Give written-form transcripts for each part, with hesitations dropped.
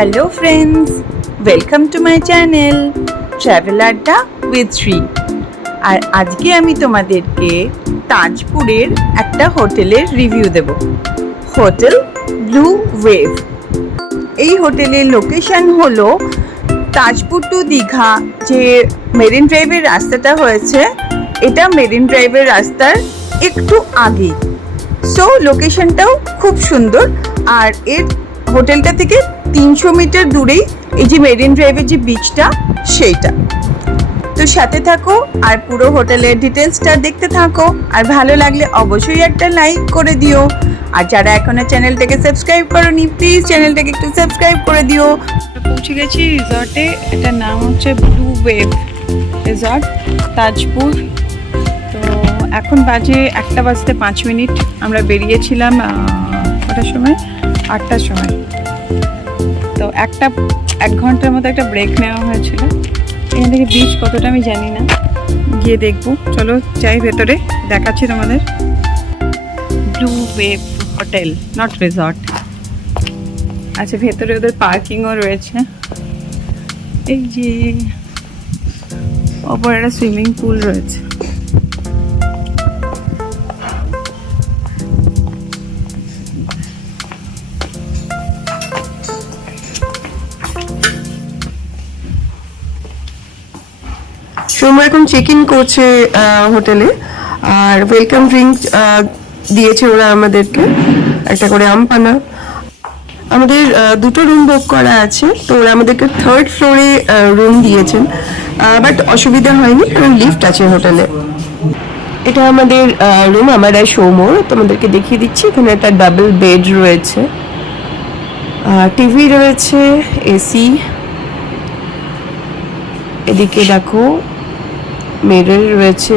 Hello friends, welcome to my channel travel আড্ডা with Shri. আর আজকে আমি তোমাদেরকে তাজপুরের একটা হোটেলের রিভিউ দেব, হোটেল ব্লু ওয়েভ। এই হোটেলের লোকেশন হলো তাজপুর টু দীঘা যে মেরিন ড্রাইভের রাস্তাটা হয়েছে, এটা মেরিন ড্রাইভের রাস্তার একটু আগে। সো লোকেশনটাও খুব সুন্দর। আর এর হোটেলটা থেকে 300 মিটার দূরেই এই যে মেরিন ড্রাইভের যে বিচটা সেইটা। তো সাথে থাকো আর পুরো হোটেলের ডিটেলসটা দেখতে থাকো। আর ভালো লাগলে অবশ্যই একটা লাইক করে দিও। আর যারা এখনো চ্যানেলটাকে সাবস্ক্রাইব করোনি, প্লিজ চ্যানেলটাকে একটু সাবস্ক্রাইব করে দিও। পৌঁছে গেছি রিসর্টে, এটার নাম হচ্ছে ব্লু ওয়েভ রিসর্ট তাজপুর। তো এখন বাজে 1:05। আমরা বেরিয়েছিলাম কটার সময়? 8টার সময়। তো 1 ঘন্টার মতো একটা ব্রেক নেওয়া হয়েছিল। এখান থেকে বিচ কতটা আমি জানি না, গিয়ে দেখবো। চলো যাই ভেতরে, দেখাচ্ছি তোমাদের। Blue wave hotel, not resort. আচ্ছা, ভেতরে ওদের পার্কিংও রয়েছে। এই যে ওপরে একটা সুইমিং পুল রয়েছে। সোমবার এখন চেক ইন করছে হোটেলে। আর ওয়েলকাম ড্রিঙ্ক দিয়েছে ওরা আমাদেরকে, একটা করে আমপানা। আমাদের 2টো রুম বুক করা আছে, তো ওরা আমাদেরকে 3rd ফ্লোরে রুম দিয়েছেন। বাট অসুবিধা হয়নি, কারণ লিফট আছে হোটেলে। এটা আমাদের রুম, আমরা সৌমর তোমাদেরকে দেখিয়ে দিচ্ছি। এখানে একটা ডাবল বেড রয়েছে, টিভি রয়েছে, এসি। এদিকে দেখো মিরর রয়েছে,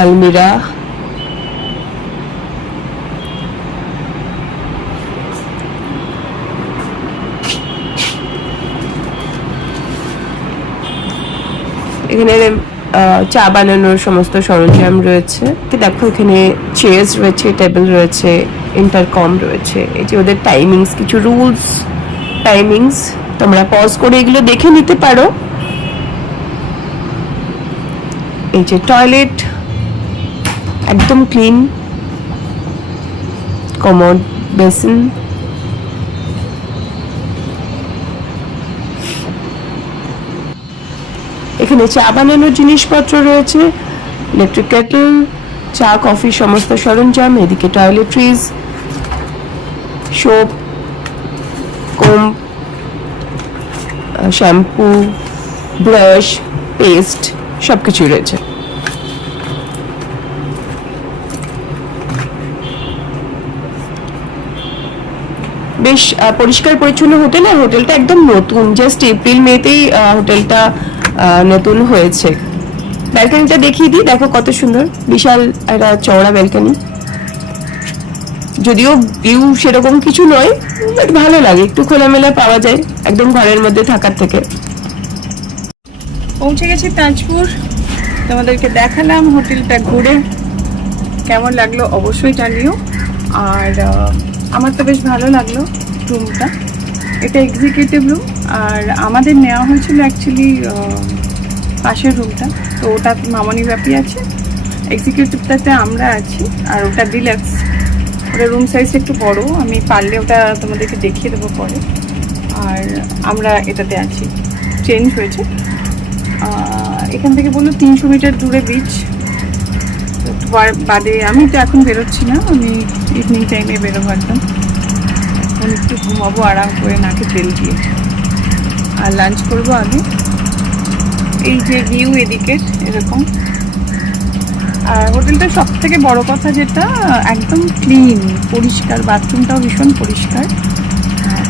আলমিরা। এখানে চা বানানোর সমস্ত সরঞ্জাম রয়েছে। দেখো এখানে চেয়ার্স রয়েছে, টেবিল রয়েছে, ইন্টারকম রয়েছে। এই যে ওদের টাইমিংস, কিছু রুলস, টাইমিংস তোমরা পজ করে এগুলো দেখে নিতে পারো। এই যে টয়লেট একদম ক্লিন, কমোড, বেসিন। এখানে চা বানানোর জিনিসপত্র রয়েছে, ইলেকট্রিক কেটল, চা কফি সমস্ত সরঞ্জাম। এদিকে টয়লেট্রিজ, সোপ, কোম, শ্যাম্পু, ব্রাশ, পেস্ট সবকিছু রয়েছে। বেশ পরিষ্কার পরিচ্ছন্ন হোটেল। আর হোটেলটা একদম নতুন, জাস্ট এপ্রিল মেতেই হোটেলটা নতুন হয়েছে। ব্যালকনিটা দেখিয়ে দিই, দেখো কত সুন্দর, বিশাল একটা চওড়া ব্যালকনি। যদিও ভিউ সেরকম কিছু নয়, বাট ভালো লাগে, একটু খোলামেলা পাওয়া যায় একদম ঘরের মধ্যে থাকার থেকে। পৌঁছে গেছি তাজপুর, তোমাদেরকে দেখালাম হোটেলটা ঘুরে। কেমন লাগলো অবশ্যই জানিও। আর আমার তো বেশ ভালো লাগলো রুমটা। এটা এক্সিকিউটিভ রুম, আর আমাদের নেওয়া হয়েছিল অ্যাকচুয়ালি পাশের রুমটা। তো ওটা মামনি ব্যাপী আছে, এক্সিকিউটিভটাতে আমরা আছি। আর ওটা ডিলাক্স, ওটা রুম সাইজ একটু বড়। আমি পারলে ওটা তোমাদেরকে দেখিয়ে দেবো পরে। আর আমরা এটাতে আছি, চেঞ্জ হয়েছে। এখান থেকে বললো 300 মিটার দূরে বিচ। বাদে আমি তো এখন বেরোচ্ছি না, আমি ইভিনিং টাইমে বেরোবো একদম। এখন একটু ঘুমাবো আরাম করে, নাকে তেল দিয়ে। আর লাঞ্চ করবো আগে। এই যে ভিউ এদিকে এরকম। আর হোটেলটা সব থেকে বড় কথা যেটা, একদম ক্লিন, পরিষ্কার। বাথরুমটাও ভীষণ পরিষ্কার,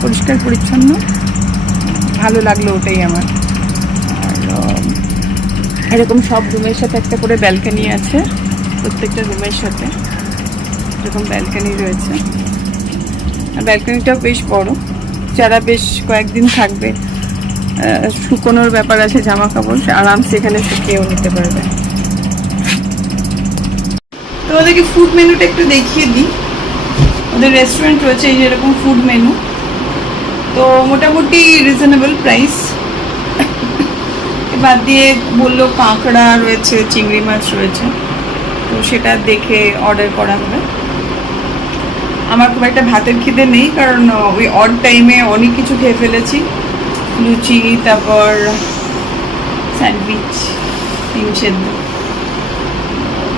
পরিষ্কার পরিচ্ছন্ন। ভালো লাগলো ওটাই আমার। আর এরকম সব রুমের সাথে একটা করে ব্যালকনি আছে, প্রত্যেকটা রুমের সাথে এরকম ব্যালকনি রয়েছে। আর ব্যালকনিটাও বেশ বড়, যারা বেশ কয়েকদিন থাকবে, শুকোনোর ব্যাপার আছে, জামা কাপড় আরামসে এখানে শুকিয়েও নিতে পারবে। তোমাদেরকে ফুড মেনুটা একটু দেখিয়ে দিই। ওদের রেস্টুরেন্ট রয়েছে, এই যেরকম ফুড মেনু, তো মোটামুটি রিজনেবল প্রাইস। বাদ দিয়ে বললো কাঁকড়া রয়েছে, চিংড়ি মাছ রয়েছে, তো সেটা দেখে অর্ডার করা হবে। আমার খুব একটা ভাতের খিদে নেই, কারণ ওই অড টাইমে অনেক কিছু খেয়ে ফেলেছি, লুচি, তারপর স্যান্ডউইচ, ডিম সেদ্ধ।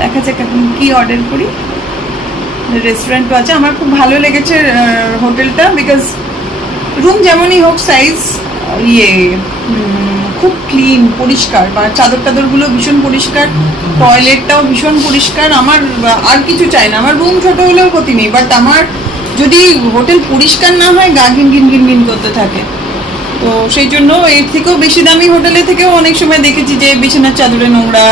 দেখা যাক এখন কী অর্ডার করি। রেস্টুরেন্টও আছে, আমার খুব ভালো লেগেছে হোটেলটা, বিকজ রুম যেমনই হোক সাইজ, খুব ক্লিন, পরিষ্কার, বা চাদর টাদরগুলো ভীষণ পরিষ্কার, টয়লেটটাও ভীষণ পরিষ্কার। আমার আর কিছু চাই না, আমার রুম ছোট হলেও ক্ষতি নেই, বাট আমার যদি হোটেল পরিষ্কার না হয় গা ঘিন ঘিন ঘিন ঘিন করতে থাকে। তো সেই জন্য এর থেকেও বেশি দামি হোটেলে থেকেও অনেক সময় দেখেছি যে বিছানার চাদরে নোংরা,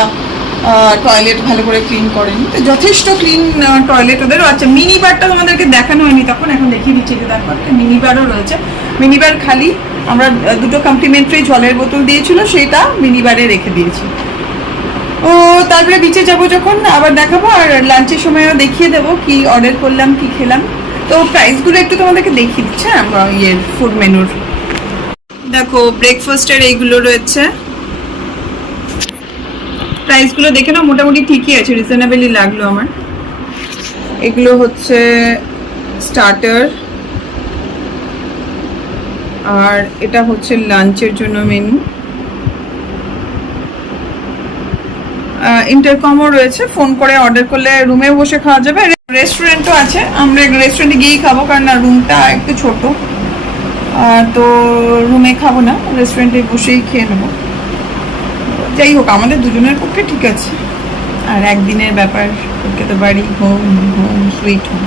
টয়লেট ভালো করে ক্লিন করেনি, তো যথেষ্ট ক্লিন টয়লেট ওদেরও আছে। মিনি বারটা তোমাদেরকে দেখানো হয়নি তখন, এখন দেখিয়ে দিচ্ছি। দেখো মিনি বারও রয়েছে, মিনি বার খালি, আমরা দুটো কমপ্লিমেন্টারি জলের বোতল দিয়েছিল, সেটা মিনি বারে রেখে দিয়েছি। ও তারপরে বিচে যাব যখন আবার দেখাবো, আর লাঞ্চের সময়ও দেখিয়ে দেবো কি অর্ডার করলাম, কি খেলাম। তো প্রাইসগুলো একটু তোমাদেরকে দেখিয়ে দিচ্ছি, ইয়ের ফুড মেনুর। দেখো ব্রেকফাস্টের এইগুলো রয়েছে, প্রাইসগুলো দেখে নাও, মোটামুটি ঠিকই আছে, রিজনেবলই লাগলো আমার। এগুলো হচ্ছে স্টার্টার, আর এটা হচ্ছে লাঞ্চের জন্য মেনু। ইন্টারকমও রয়েছে, ফোন করে অর্ডার করলে রুমে বসে খাওয়া যাবে। রেস্টুরেন্টও আছে, আমরা রেস্টুরেন্টে গিয়েই খাবো, কারণ না রুমটা একটু ছোট, তো রুমে খাবো না, রেস্টুরেন্টে বসেই খেয়ে নেবো। যাই হোক, আমাদের দুজনের পক্ষে ঠিক আছে, আর একদিনের ব্যাপার, তো বাড়ি, হোম হোম সুইট হোম।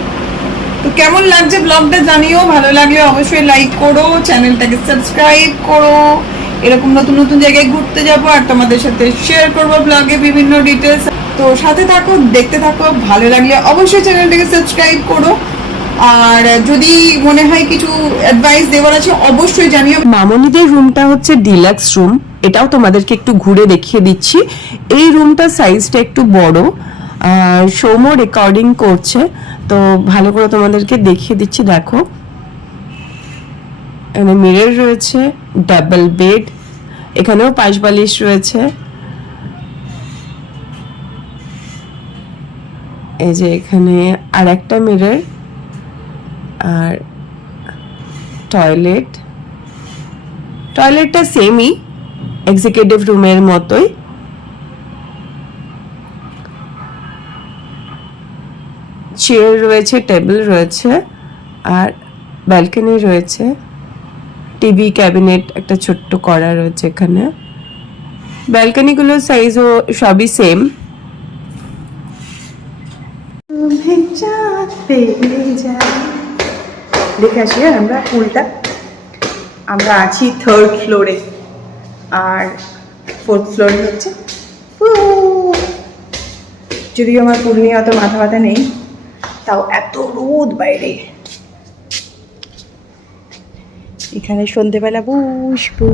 তো কেমন লাগছে ব্লগটা জানিও, ভালো লাগলে অবশ্যই লাইক করো, চ্যানেলটাকে সাবস্ক্রাইব করো। এরকম নতুন নতুন জায়গায় ঘুরতে যাবো আর তোমাদের সাথে শেয়ার করবো ব্লগে বিভিন্ন ডিটেলস। তো সাথে থাকো, দেখতে থাকো, ভালো লাগলে অবশ্যই চ্যানেলটাকে সাবস্ক্রাইব করো। আর যদি মনে হয় কিছু অ্যাডভাইস দেওয়ার আছে অবশ্যই জানিও। মামনিদের রুমটা হচ্ছে ডিলাক্স রুম, এটাও তোমাদেরকে একটু ঘুরে দেখিয়ে দিচ্ছি। এই রুমটার সাইজটা একটু বড়, সৌম্য রেকর্ডিং করছে, তো ভালো করে তোমাদেরকে দেখিয়ে দিচ্ছি। দেখো এখানে মিরর রয়েছে, ডাবল বেড, এখানেও পাশ বালিশ রয়েছে, এই যে এখানে আর একটা মিরর, আর টয়লেটটা সেমই এক্সিকিউটিভ রুমের মতোই। চেয়ার রয়েছে, টেবিল রয়েছে, আর ব্যালকনি রয়েছে, টিভি ক্যাবিনেট একটা ছোট্ট করা রয়েছে এখানে। ব্যালকনিগুলোর সাইজও সবই সেম। দেখে আসি আমরা পুলটা, আমরা আছি 3rd ফ্লোরে, আর 4th ফ্লোরে হচ্ছে যদিও আমার পুল নিয়ে অত মাথা ব্যথা নেই, তাও এত রোদ বাইরে। এখানে সন্ধেবেলা বসবো,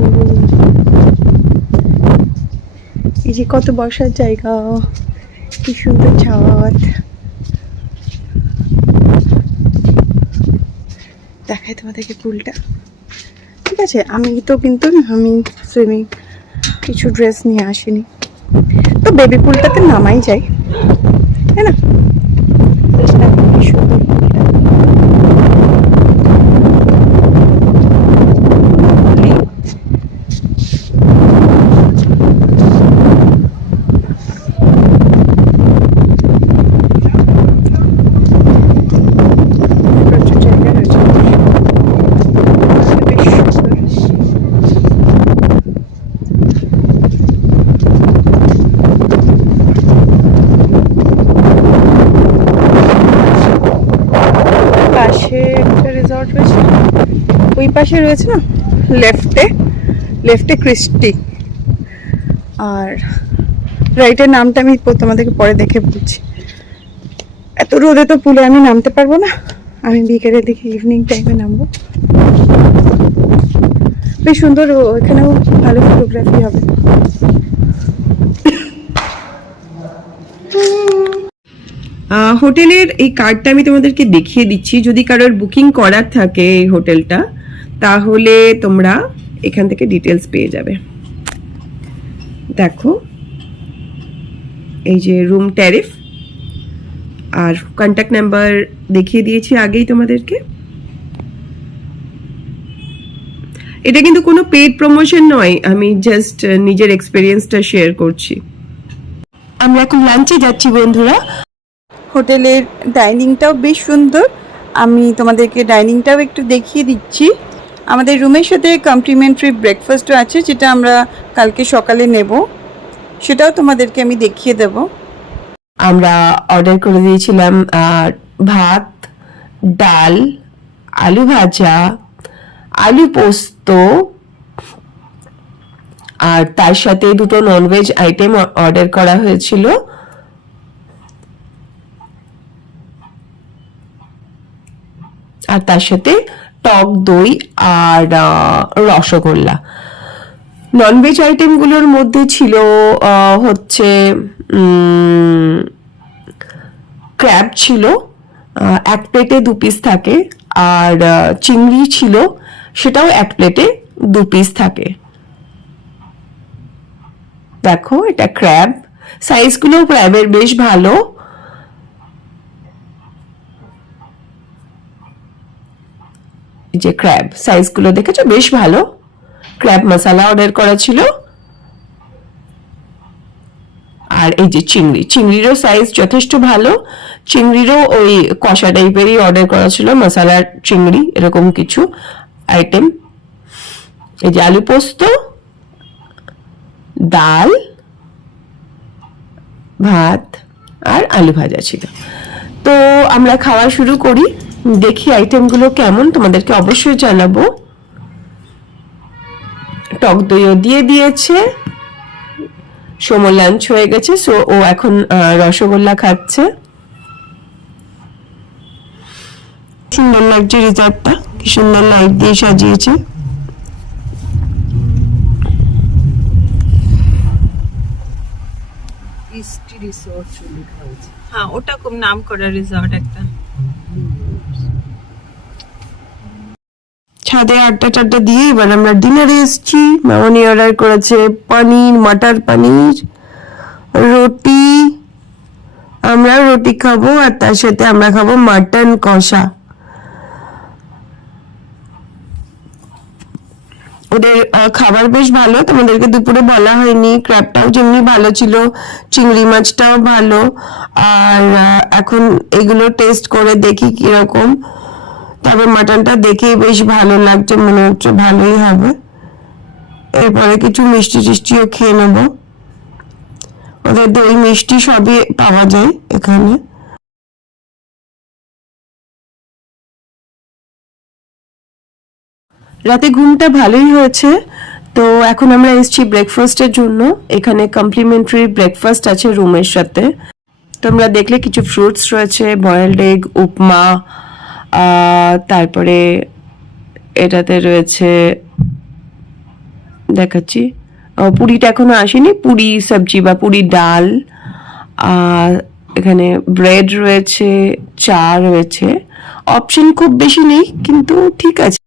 এই যে কত বসার জায়গা, কি সুন্দর ছাদ। দেখাই তোমাদেরকে পুলটা, ঠিক আছে। আমি সুইমিং কিছু ড্রেস নিয়ে আসিনি, তো বেবি পুলটাতে নামাই যায়, তাই না? কি সুন্দর পুলটা। ওই পাশে রয়েছে না লেফটে ক্রিস্টি, আর রাইটের নামটা আমি তোমাদেরকে পরে দেখে বলছি। এত রোদে তো পুলে আমি নামতে পারবো না, আমি বিকেলের দিকে ইভিনিং টাইমে নামবো। বেশ সুন্দর, এখানেও ভালো ফটোগ্রাফি হবে। হোটেলের এই কার্ডটা আমি তোমাদেরকে দেখিয়ে দিচ্ছি। যদি কারোর বুকিং করার থাকে এই হোটেলটা, তাহলে তোমরা এখান থেকে ডিটেলস পেয়ে যাবে। দেখো, এই যে রুম ট্যারিফ আর কন্ট্যাক্ট নাম্বার দেখিয়ে দিয়েছি আগেই তোমাদেরকে। এটা কিন্তু কোনো পেড প্রমোশন নয়, আমি জাস্ট নিজের এক্সপিরিয়েন্সটা শেয়ার করছি। আমরা এখন লাঞ্চে যাচ্ছি বন্ধুরা। হোটেলের ডাইনিংটাও বেশ সুন্দর, আমি তোমাদেরকে ডাইনিংটাও একটু দেখিয়ে দিচ্ছি। আমাদের রুমের সাথে কমপ্লিমেন্টারি ব্রেকফাস্টও আছে, যেটা আমরা কালকে সকালে নেব, সেটাও তোমাদেরকে আমি দেখিয়ে দেব। আমরা অর্ডার করে দিয়েছিলাম ভাত, ডাল, আলু ভাজা, আলু পোস্ত, আর তার সাথে দুটো ননভেজ আইটেম অর্ডার করা হয়েছিল। আর তার সাথে টক দই আর রসগোল্লা। ননভেজ আইটেমগুলোর মধ্যে ছিল হচ্ছে ক্র্যাব ছিল, এক প্লেটে 2 পিস থাকে, আর চিংড়ি ছিল, সেটাও এক প্লেটে 2 পিস থাকে। দেখো, এটা ক্র্যাব, সাইজগুলো ক্র্যাবের বেশ ভালো। যে ক্র্যাব সাইজগুলো দেখেছো বেশ ভালো। ক্র্যাব মশলা অর্ডার করা ছিল। আর এই যে চিংড়িরও সাইজ যথেষ্ট ভালো। চিংড়িরও ওই কষা টাইপেরই অর্ডার করা ছিল, মশলার চিংড়ি এরকম কিছু আইটেম। এই যে আলু পোস্ত, ডাল, ভাত আর আলু ভাজা ছিল। তো আমরা খাওয়া শুরু করি, দেখি আইটেমগুলো কেমন, তোমাদেরকে অবশ্যই জানাবো। টক দইও দিয়ে দিয়েছে। সোমর লাঞ্চ হয়ে গেছে, সো ও এখন রসগোল্লা খাচ্ছে। সুন্দর লাগছে রিসর্টটা, কি সুন্দর লাইট দিয়ে সাজিয়েছে। হ্যাঁ, ওটা খুব নাম করা রিসর্ট একটা। ছাদে আড্ডা টাড্ডা দিয়ে এবার আমরা ডিনারে এসেছি। মামনি অর্ডার করেছে পনির, মটর পনির, রুটি। আমরা রুটি খাবো আর তার সাথে আমরা খাবো মাটন কষা। ওদের খাবার বেশ ভালো, তোমাদেরকে দুপুরে বলা হয়নি। ক্র্যাবটাও যেমনি ভালো ছিল, চিংড়ি মাছটাও ভালো। আর এখন এগুলো টেস্ট করে দেখি কিরকম। তবে মাটনটা দেখেই বেশ ভালো লাগছে, মনে হচ্ছে ভালোই হবে। এরপরে কিছু মিষ্টি টিষ্টিও খেয়ে নেব। ওদের দই মিষ্টি সবই পাওয়া যায় এখানে। রাতে ঘুমটা ভালোই হয়েছে। তো এখন আমরা এসেছি ব্রেকফাস্টের জন্য। এখানে কমপ্লিমেন্টারি ব্রেকফাস্ট আছে রুমের সাথে। তোমরা দেখলে কিছু ফ্রুটস রয়েছে, বয়েলড এগ, উপমা, তারপরে এটাতে রয়েছে, দেখাচ্ছি, পুরিটা এখনো আসেনি, পুরি সবজি বা পুরি ডাল, আর এখানে ব্রেড রয়েছে, চা রয়েছে। অপশন খুব বেশি নেই, কিন্তু ঠিক আছে।